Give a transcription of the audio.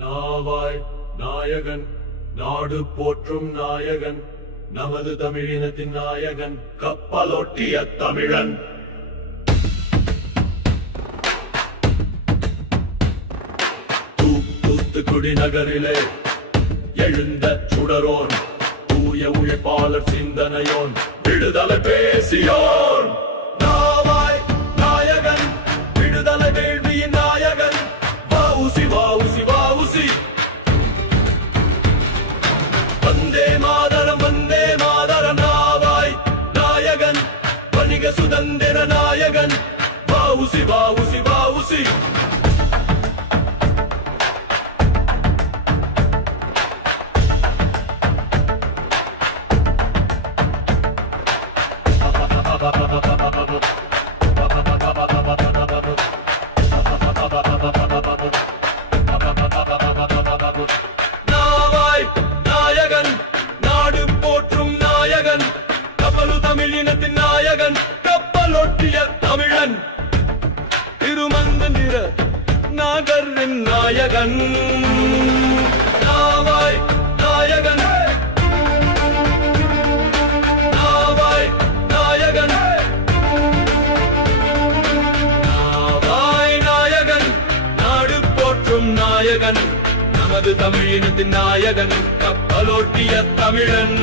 நாவாய் நாயகன் நாடு போற்றும் நாயகன் நமது தமிழினத்தின் நாயகன் கப்பலோட்டிய தமிழன். தூத்துக்குடி நகரிலே எழுந்த சுடரோன், தூய உழைப்பாளர் சிந்தனையோன், விடுதலை பேசியோன். நாவாய் நாயகன் விடுதலை வேள்வியின் நாயகன் வஉசி வஉசி வஉசி. வந்தே மாதரம் வந்தே மாதரம். நாவாய் நாயகன் வணிக சுதந்திர நாயகன் வஉசி வஉசி வஉசி. நாவாய் நாயகன் நாடு போற்றும் நாயகன் கப்பலு தமிழினத்தின் நாயகன் கப்பலொட்டிய தமிழன் திருமந்திர நாகரின் நாயகன். நாவாய் நாயகன் நாவாய் நாயகன் நாவாய் நாயகன் நாடு போற்றும் நாயகன் நமது தமிழினத்தின் நாயகன் கப்பலோட்டிய தமிழன்.